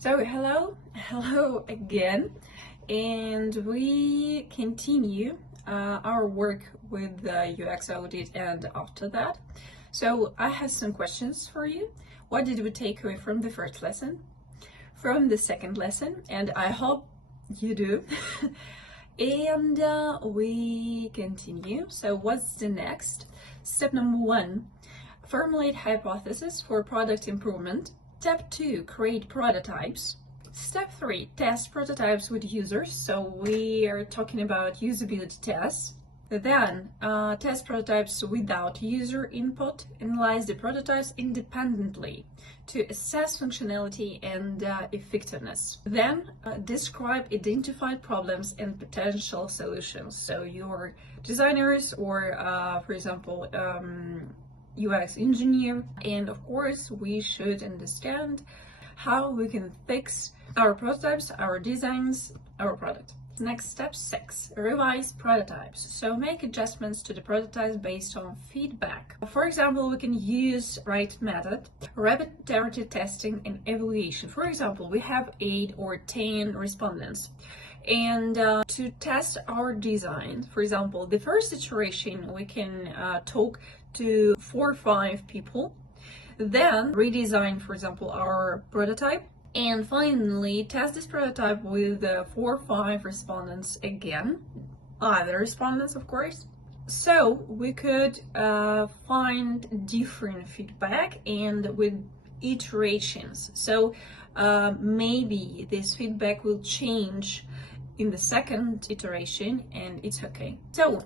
So hello again, and we continue our work with the UX audit. And after that, so I have some questions for you. What did we take away from the first lesson, from the second lesson? And I hope you do. And we continue. So what's the next? Step number 1, formulate hypothesis for product improvement. Step 2, create prototypes. Step 3, test prototypes with users. So we are talking about usability tests. Then test prototypes without user input. Analyze the prototypes independently to assess functionality and effectiveness. Then describe identified problems and potential solutions. So your designers or, for example, UX engineer, and of course we should understand how we can fix our prototypes, our designs, our product. Next, step 6, revise prototypes. So make adjustments to the prototypes based on feedback. For example, we can use RITE method, rapid iterative testing and evaluation. For example, we have 8 or 10 respondents. And to test our design, for example, the first iteration, we can talk to 4 or 5 people, then redesign, for example, our prototype, and finally test this prototype with 4 or 5 respondents again, other respondents, of course. So we could find different feedback and with iterations. So maybe this feedback will change in the second iteration, and it's okay. So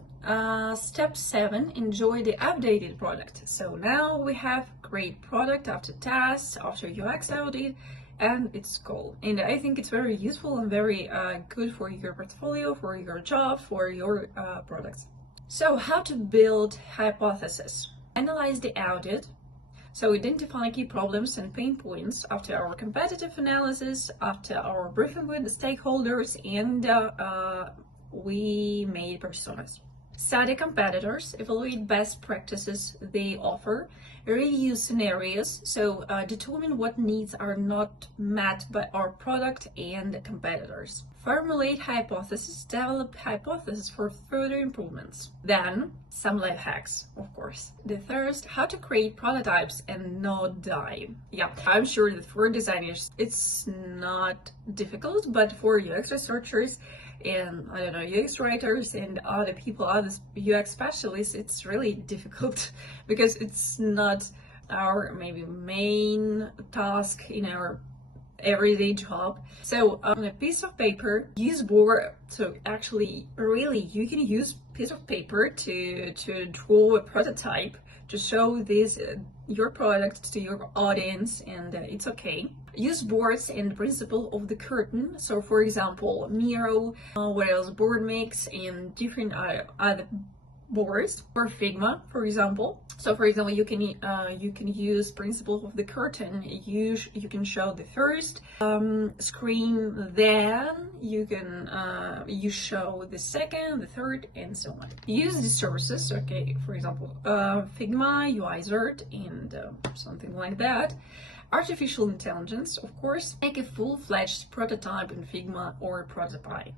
step 7, enjoy the updated product. So now we have great product after test, after UX audit, and it's cool. And I think it's very useful and very good for your portfolio, for your job, for your products. So how to build hypothesis? Analyze the audit. So identify key problems and pain points after our competitive analysis, after our briefing with the stakeholders, and we made personas. Study competitors, evaluate best practices they offer, review scenarios, so determine what needs are not met by our product and competitors. Formulate hypotheses, develop hypotheses for further improvements. Then, some life hacks, of course. The third, how to create prototypes and not die. Yeah, I'm sure that for designers, it's not difficult, but for UX researchers, and I don't know, UX writers and other people, other UX specialists, it's really difficult because it's not our maybe main task in our everyday job. So on a piece of paper, use board. So actually, really, you can use piece of paper to draw a prototype to show this your product to your audience, and it's okay. Use boards and principle of the curtain. So for example, Miro, what else, board mix, and different other boards, or Figma, for example. So for example, you can use principle of the curtain. You can show the first screen, then you can you show the second, the third, and so on. Use the services, okay, for example, Figma, UiZert, and something like that. Artificial intelligence, of course. Make a full-fledged prototype in Figma or Prototype.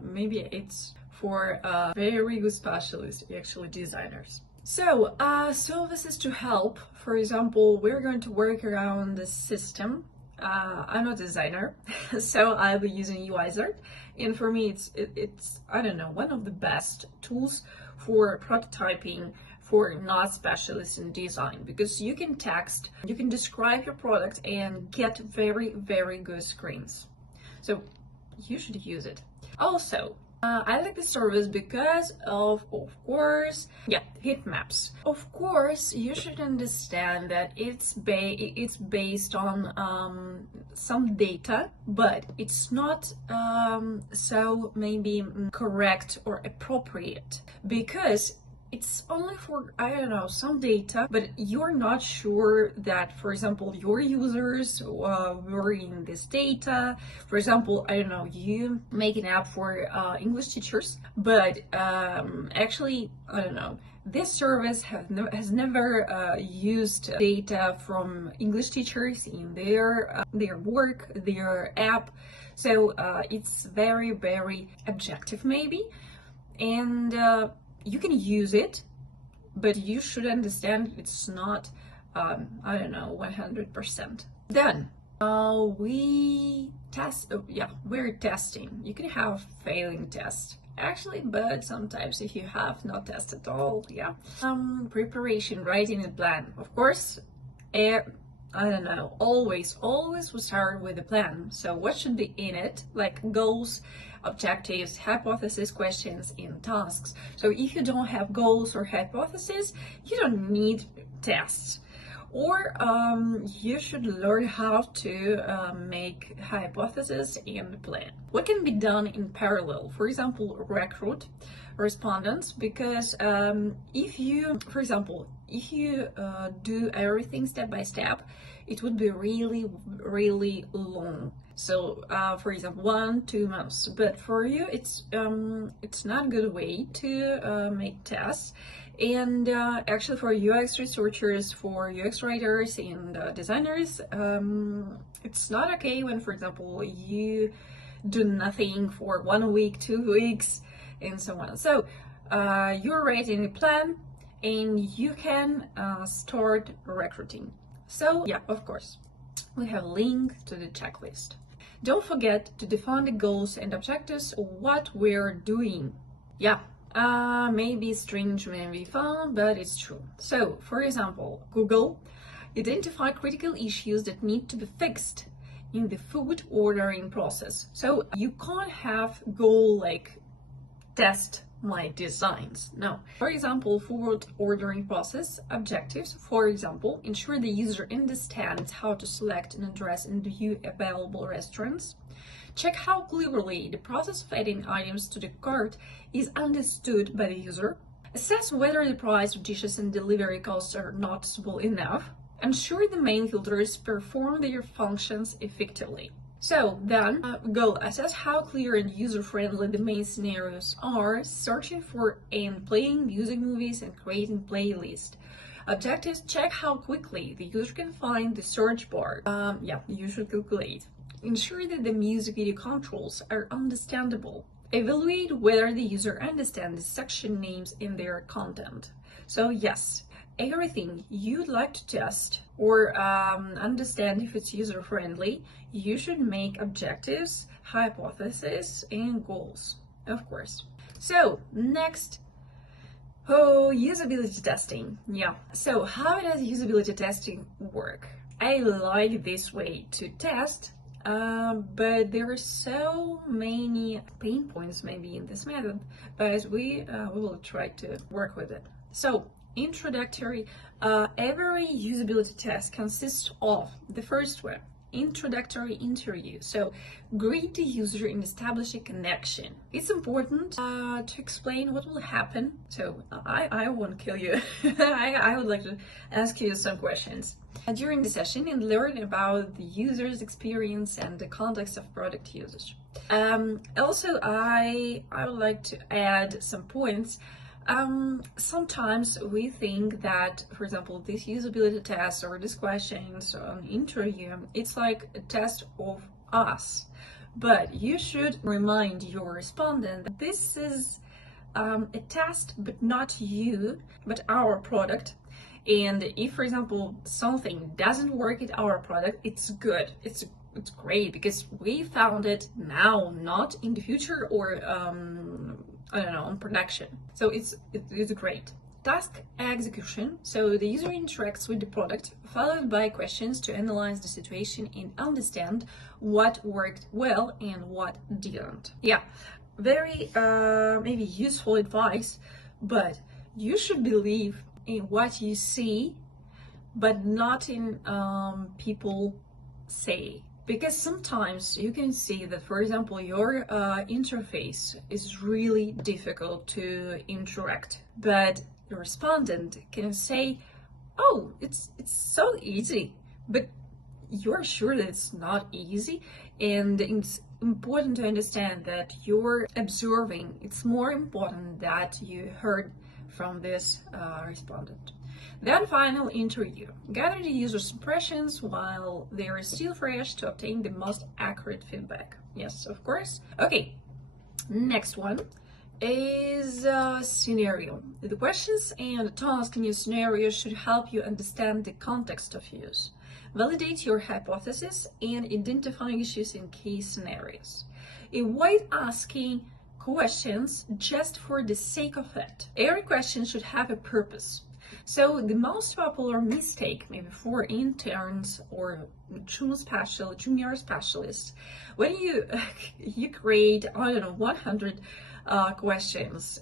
Maybe it's for very good specialists, actually designers. So services to help. For example, we're going to work around the system. I'm not a designer, so I'll be using UiZert, and for me, it's I don't know, one of the best tools for prototyping for not specialists in design, because you can text, you can describe your product and get very good screens. So you should use it. Also, I like the service because of course, yeah, heat maps. Of course, you should understand that it's based on some data, but it's not so maybe correct or appropriate, because it's only for, I don't know, some data, but you're not sure that, for example, your users were in this data. For example, I don't know, you make an app for English teachers, but actually, I don't know, this service has never used data from English teachers in their work, their app. So it's very, very objective maybe. And you can use it, but you should understand it's not, I don't know, 100%. Then we're testing. You can have failing tests actually, but sometimes if you have not tested at all, preparation, writing a plan. Of course, I don't know, always we start with a plan. So what should be in it, like goals, objectives, hypotheses, questions, and tasks. So if you don't have goals or hypotheses, you don't need tests. Or you should learn how to make hypotheses and plan. What can be done in parallel? For example, recruit respondents, because if you do everything step by step, it would be really, really long. So, for example, 1-2 months. But for you, it's not a good way to make tests. And actually, for UX researchers, for UX writers and designers, it's not okay when, for example, you do nothing for 1 week, 2 weeks, and so on. So you're writing a plan, and you can start recruiting. So yeah, of course, we have a link to the checklist. Don't forget to define the goals and objectives, what we're doing. Yeah. Maybe strange, maybe fun, but it's true. So, for example, Google identify critical issues that need to be fixed in the food ordering process. So you can't have goal like test my designs. No. For example, food ordering process objectives. For example, ensure the user understands how to select and address and view available restaurants. Check how clearly the process of adding items to the cart is understood by the user. Assess whether the price of dishes and delivery costs are noticeable enough. Ensure the main filters perform their functions effectively. So then, go assess how clear and user-friendly the main scenarios are, searching for and playing music, movies, and creating playlists. Objectives, check how quickly the user can find the search bar. You should calculate. Ensure that the music video controls are understandable. Evaluate whether the user understands the section names in their content. So yes, everything you'd like to test or understand if it's user-friendly, you should make objectives, hypotheses, and goals, of course. So next, usability testing. Yeah. So how does usability testing work? I like this way to test. But there are so many pain points maybe in this method, but we will try to work with it. So introductory, every usability test consists of the first one, introductory interview. So greet the user and establish a connection. It's important to explain what will happen. So I won't kill you. I would like to ask you some questions during the session and learn about the user's experience and the context of product usage. Also, I would like to add some points. Sometimes we think that, for example, this usability test or these questions on interview, it's like a test of us. But you should remind your respondent that this is a test, but not you, but our product. And if, for example, something doesn't work at our product, it's good. It's great because we found it now, not in the future or I don't know, on production. So it's great. Task execution. So the user interacts with the product, followed by questions to analyze the situation and understand what worked well and what didn't. Yeah, very maybe useful advice, but you should believe in what you see, but not in people say. Because sometimes you can see that, for example, your interface is really difficult to interact, but the respondent can say, oh, it's so easy, but you're sure that it's not easy. And it's important to understand that you're observing. It's more important that you heard from this respondent. Then final interview. Gather the user's impressions while they are still fresh to obtain the most accurate feedback. Yes, of course. Okay, next one is scenario. The questions and the task in your scenario should help you understand the context of use. Validate your hypothesis and identify issues in case scenarios. Avoid asking questions just for the sake of it. Every question should have a purpose. So the most popular mistake, maybe for interns or junior specialists, when you create, I don't know, 100 questions,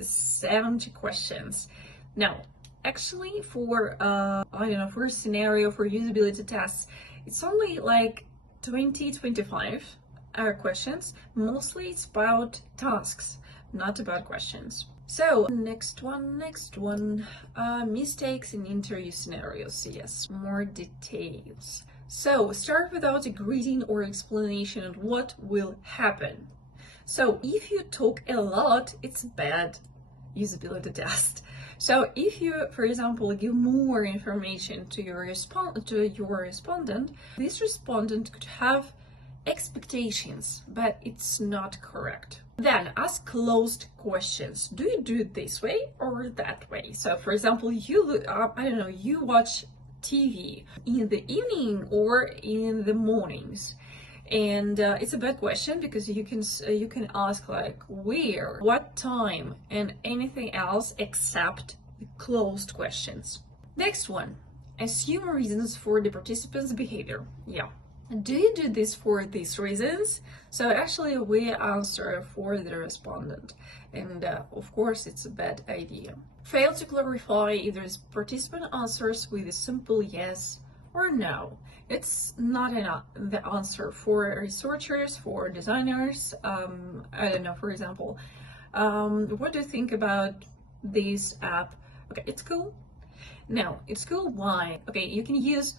70 questions. Now, actually, for I don't know, for a scenario, for usability tests, it's only like 20-25 questions. Mostly it's about tasks, not about questions. So next one, mistakes in interview scenarios. Yes, more details. So start without a greeting or explanation of what will happen. So if you talk a lot, it's bad usability test. So if you, for example, give more information to your respondent, this respondent could have expectations, but it's not correct. Then ask closed questions. Do you do it this way or that way? So for example, you I don't know, you watch TV in the evening or in the mornings, and it's a bad question because you can ask like where, what time, and anything else except the closed questions. Next one, assume reasons for the participants' behavior. Yeah. Do you do this for these reasons? So actually we answer for the respondent, and of course it's a bad idea. Fail to clarify if the participant answers with a simple yes or no. It's not the answer for researchers, for designers. I don't know, for example, what do you think about this app? Okay, it's cool. No, it's cool. Why? Okay, you can use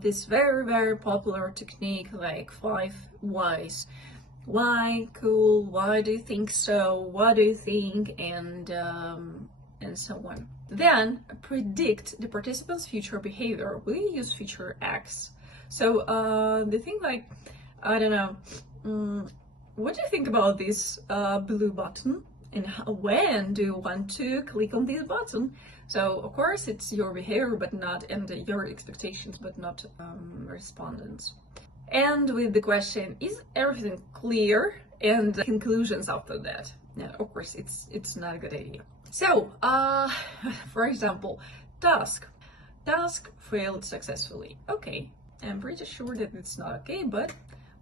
this very popular technique like 5 whys. Why? Cool. Why do you think so? What do you think? And so on. Then predict the participants' future behavior. We use feature X. So the thing like, I don't know, what do you think about this blue button? And when do you want to click on this button? So of course it's your behavior, but not, and your expectations, but not respondents. And with the question, is everything clear? And conclusions after that. No, of course it's not a good idea. So for example, task failed successfully. Okay, I'm pretty sure that it's not okay, but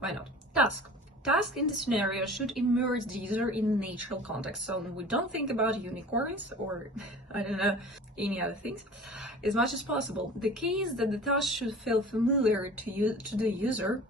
why not? Task in the scenario should immerse the user in natural context. So we don't think about unicorns or I don't know, any other things as much as possible. The key is that the task should feel familiar to the user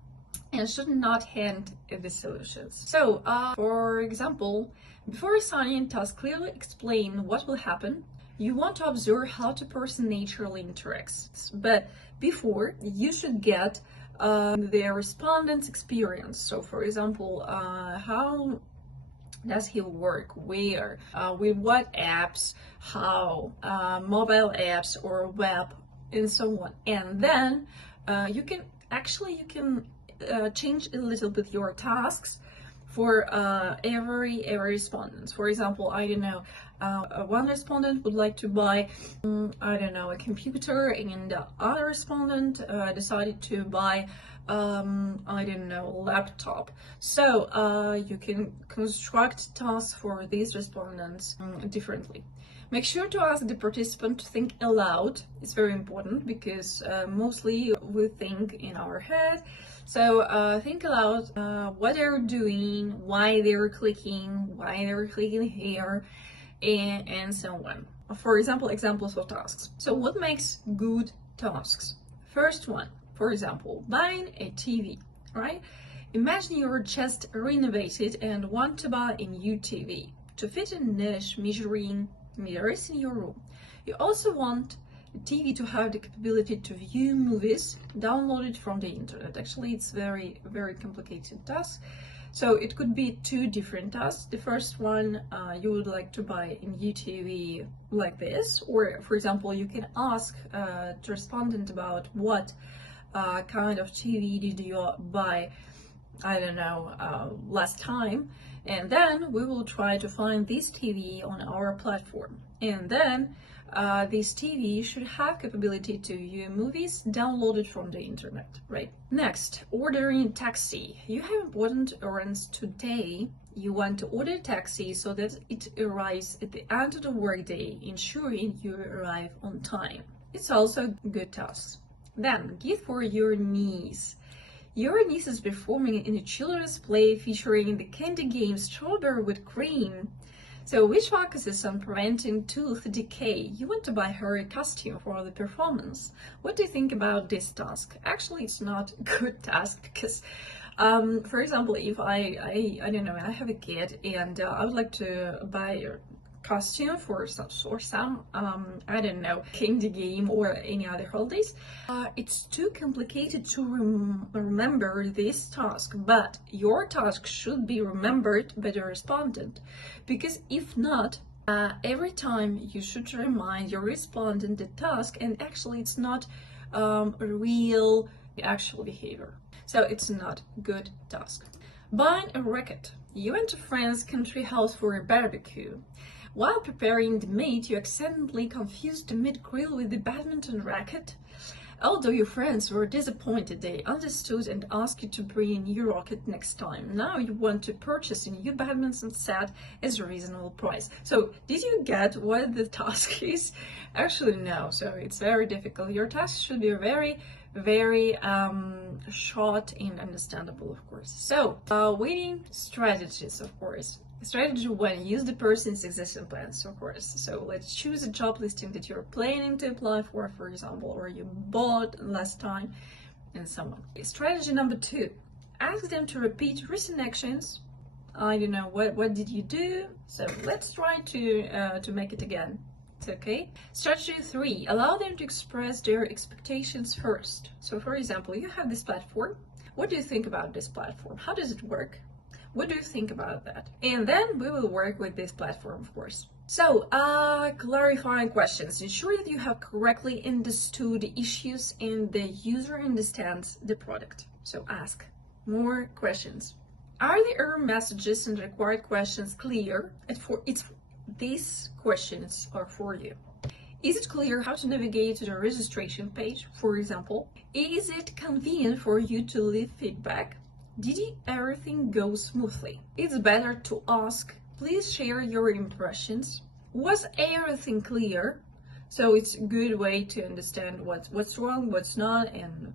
and should not hint at the solutions. So for example, before assigning a task, clearly explain what will happen. You want to observe how the person naturally interacts, but before you should get the respondent's experience. So for example, how does he work, where, with what apps, how, mobile apps or web, and so on. And then you can change a little bit your tasks for every respondent. For example, I don't know, one respondent would like to buy, I don't know, a computer, and the other respondent decided to buy, I don't know, a laptop. So you can construct tasks for these respondents differently. Make sure to ask the participant to think aloud. It's very important because mostly we think in our head. So think aloud what they're doing, why they're clicking here, and so on. For example, examples of tasks. So what makes good tasks? First one, for example, buying a TV, right? Imagine you're just renovated and want to buy a new TV. To fit a niche measuring mirrors in your room. You also want the TV to have the capability to view movies downloaded from the internet. Actually, it's very, very complicated task. So it could be two different tasks. The first one, you would like to buy a new TV like this, or for example, you can ask the respondent about what kind of TV did you buy, I don't know, last time, and then we will try to find this TV on our platform. And then this TV should have capability to view movies downloaded from the internet, right? Next, ordering taxi. You have important errands today. You want to order a taxi so that it arrives at the end of the workday, ensuring you arrive on time. It's also a good task. Then, gift for your niece. Your niece is performing in a children's play featuring the candy game Strawberry with Cream, so which focuses on preventing tooth decay. You want to buy her a costume for the performance. What do you think about this task? Actually, it's not a good task because, for example, if I don't know, I have a kid and I would like to buy a costume for some I don't know, candy game or any other holidays. It's too complicated to remember this task, but your task should be remembered by the respondent, because if not, every time you should remind your respondent the task, and actually it's not a real actual behavior, so it's not a good task. Buying a racket. You went to a friend's country house for a barbecue. While preparing the meat, you accidentally confused the meat grill with the badminton racket. Although your friends were disappointed, they understood and asked you to bring a new racket next time. Now you want to purchase a new badminton set at a reasonable price. So, did you get what the task is? Actually, no. So, it's very difficult. Your task should be very short and understandable, of course. So, waiting strategies, of course. Strategy 1, use the person's existing plans, of course. So let's choose a job listing that you're planning to apply for example, or you bought last time, and so on. Strategy number 2, ask them to repeat recent actions. I don't know, what did you do? So let's try to make it again. It's okay. Strategy 3, allow them to express their expectations first. So for example, you have this platform. What do you think about this platform? How does it work? What do you think about that? And then we will work with this platform, of course. So, clarifying questions. Ensure that you have correctly understood the issues and the user understands the product. So ask more questions. Are the error messages and required questions clear? These questions are for you. Is it clear how to navigate to the registration page, for example? Is it convenient for you to leave feedback? Did everything go smoothly? It's better to ask, please share your impressions. Was everything clear? So it's a good way to understand what's wrong, what's not, and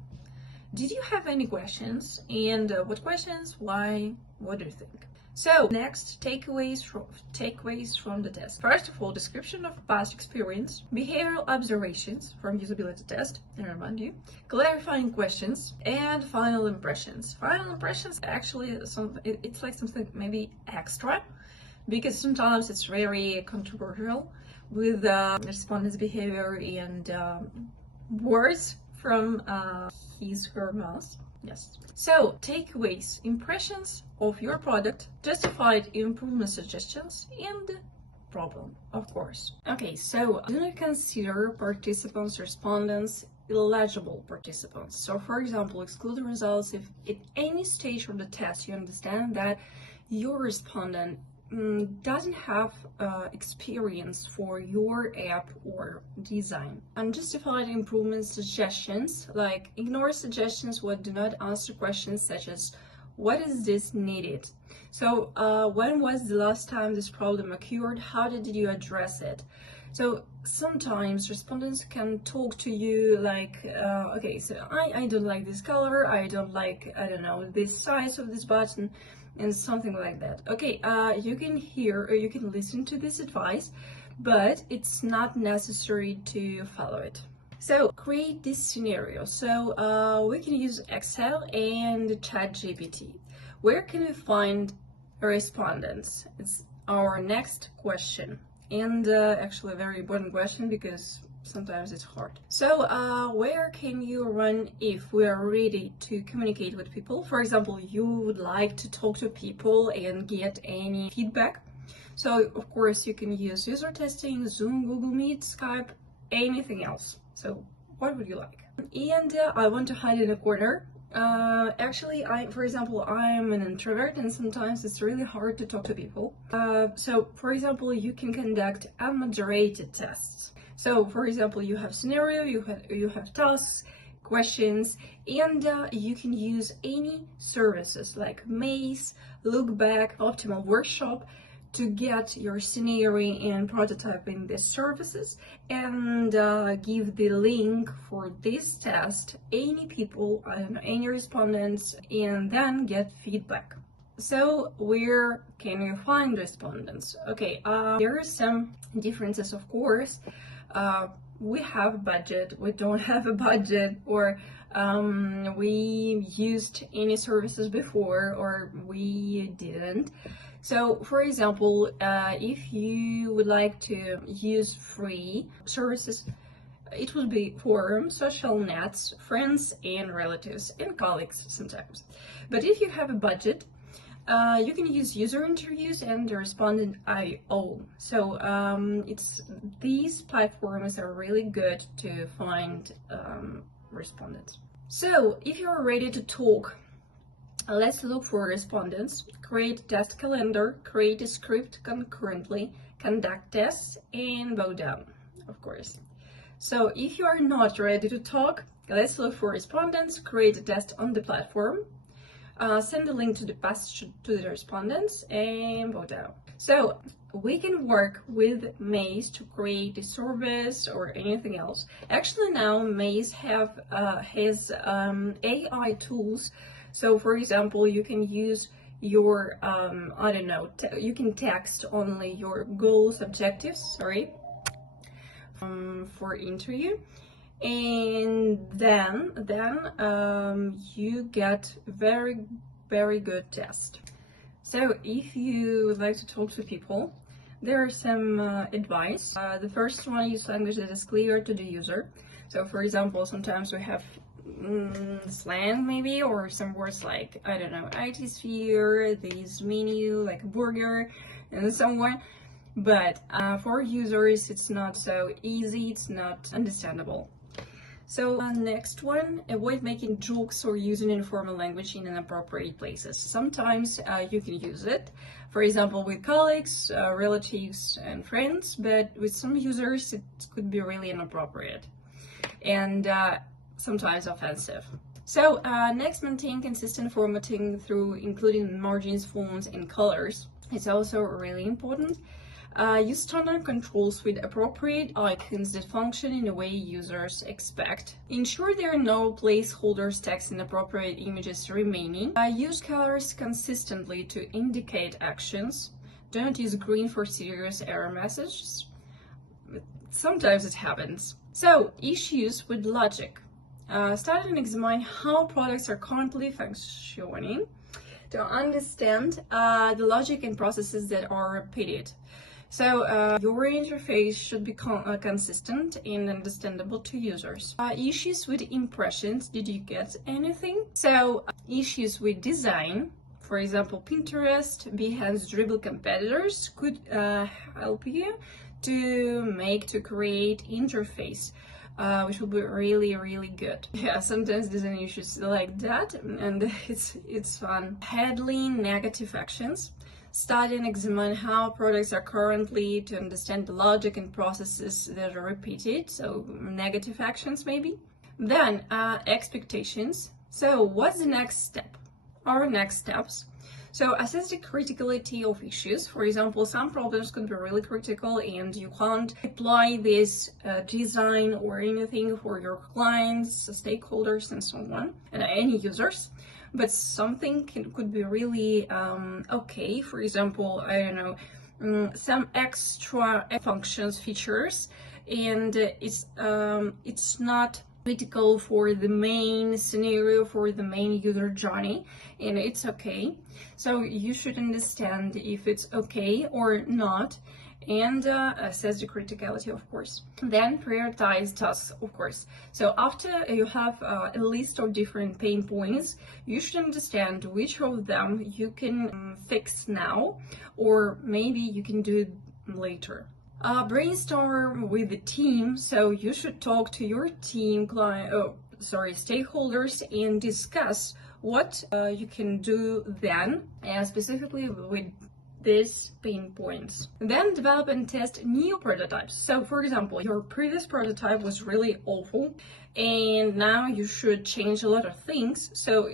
did you have any questions? And what questions? Why? What do you think? So next, takeaways from the test. First of all, description of past experience, behavioral observations from usability test, I remind you, clarifying questions, and final impressions. Final impressions actually it's like something maybe extra, because sometimes it's very controversial with respondent's behavior and words from her mouth. Yes. So, takeaways, impressions of your product, justified improvement suggestions, and problem, of course. Okay, so do not consider participants, respondents, illegible participants. So, for example, exclude the results if at any stage of the test you understand that your respondent doesn't have experience for your app or design. Unjustified improvement suggestions, like ignore suggestions what do not answer questions such as what is this needed? So when was the last time this problem occurred? How did you address it? So sometimes respondents can talk to you like, okay, so I don't like this color, I don't like, I don't know, this size of this button, and something like that. Okay, you can hear or you can listen to this advice, but it's not necessary to follow it. So create this scenario. So we can use Excel and ChatGPT. Where can we find respondents? It's our next question. and actually a very important question because sometimes it's hard. So where can you run if we are ready to communicate with people? For example, you would like to talk to people and get any feedback. So of course you can use user testing, Zoom, Google Meet, Skype, anything else. So what would you like? And I want to hide in a corner. Actually, for example, I'm an introvert and sometimes it's really hard to talk to people. So for example, you can conduct unmoderated tests. So for example, you have scenario, you have tasks, questions, and you can use any services like Maze, Lookback, Optimal Workshop to get your scenario and prototyping these services, and give the link for this test any people, I don't know, any respondents, and then get feedback. So where can you find respondents? Okay, there are some differences, of course. We have budget, we don't have a budget, or we used any services before or we didn't. So for example, if you would like to use free services, it would be forums, social nets, friends and relatives and colleagues sometimes. But if you have a budget, you can use user interviews and the respondent IO. So these platforms are really good to find respondents. So if you're ready to talk, let's look for respondents, create a test calendar, create a script concurrently, conduct tests, and bow down, of course. So if you are not ready to talk, let's look for respondents, create a test on the platform, send a link to the passage to the respondents, and bow down. So we can work with Maze to create a service or anything else. Actually now Maze has AI tools. So for example, you can use your, I don't know, you can text only your goals, objectives, for interview. And then you get very good test. So if you would like to talk to people, there are some advice. The first one, use language that is clear to the user. So for example, sometimes we have slang maybe, or some words like, I don't know, IT sphere, this menu, like burger, and so on. But for users, it's not so easy, it's not understandable. So next one, avoid making jokes or using informal language in inappropriate places. Sometimes you can use it, for example, with colleagues, relatives, and friends, but with some users, it could be really inappropriate and sometimes offensive. So next, maintain consistent formatting through including margins, fonts, and colors. It's also really important. Use standard controls with appropriate icons that function in a way users expect. Ensure there are no placeholders, text, and appropriate images remaining. Use colors consistently to indicate actions. Don't use green for serious error messages. Sometimes it happens. So, issues with logic. Study and examine how products are currently functioning to understand the logic and processes that are repeated. So your interface should be consistent and understandable to users. Issues with impressions, did you get anything? So issues with design, for example, Pinterest, Behance, Dribble competitors could help you to create interface, which will be really good. Yeah, sometimes design issues like that, and it's fun. Handling negative actions. Study and examine how products are currently to understand the logic and processes that are repeated, so negative actions maybe. Then expectations. So what's the next step? Our next steps. So assess the criticality of issues. For example, some problems could be really critical and you can't apply this design or anything for your clients, stakeholders, and so on, and any users. But something could be really okay. For example, I don't know, some extra functions, features, and it's not critical for the main scenario, for the main user journey, and it's okay. So you should understand if it's okay or not, and assess the criticality, of course. Then prioritize tasks, of course. So after you have a list of different pain points, you should understand which of them you can fix now, or maybe you can do it later. Brainstorm with the team, so you should talk to your team, stakeholders, and discuss what you can do then, specifically with these pain points. Then develop and test new prototypes. So for example, your previous prototype was really awful and now you should change a lot of things, so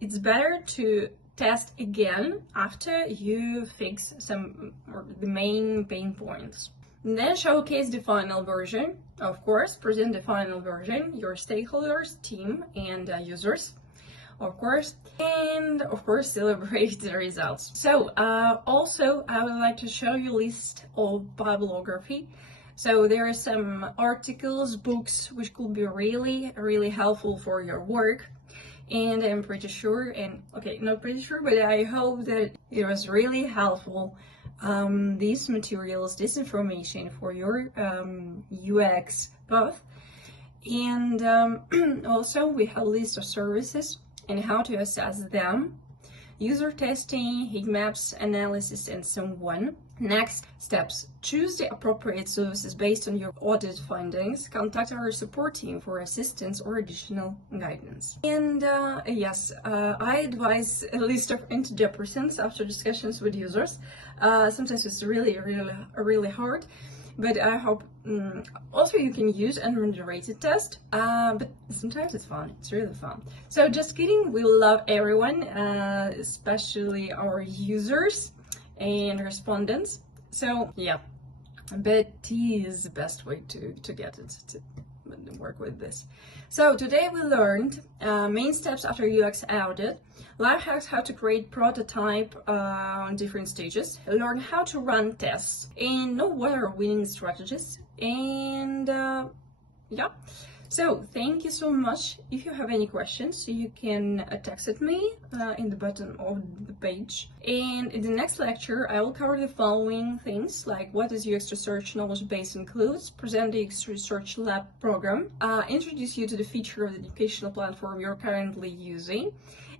it's better to test again after you fix some or the main pain points. And then showcase the final version, of course, present the final version, your stakeholders, team, and users, of course, and of course celebrate the results. So also I would like to show you a list of bibliography. So there are some articles, books, which could be really helpful for your work. And I'm pretty sure, and okay, not pretty sure, but I hope that it was really helpful, these materials, this information for your UX path. And also we have a list of services and how to assess them, user testing, heat maps, analysis, and so on. Next steps: choose the appropriate services based on your audit findings. Contact our support team for assistance or additional guidance. And yes, I advise a list of antidepressants after discussions with users. Sometimes it's really hard, but I hope also you can use unmoderated test, but sometimes it's fun, it's really fun. So just kidding, we love everyone, especially our users and respondents. So yeah, but tea is the best way to get it to work with this. So today we learned main steps after UX audit, life hacks, how to create prototype on different stages, learn how to run tests, and know what are winning strategies. And yeah, so thank you so much. If you have any questions, you can text at me in the bottom of the page. And in the next lecture, I will cover the following things, like what is UX Research knowledge base includes, present the UX Research Lab program, introduce you to the feature of the educational platform you're currently using,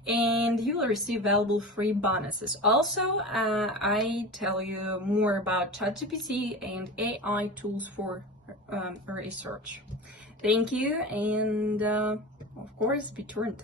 and you will receive valuable free bonuses. Also, I tell you more about ChatGPT and AI tools for research. Thank you, and of course, be tuned.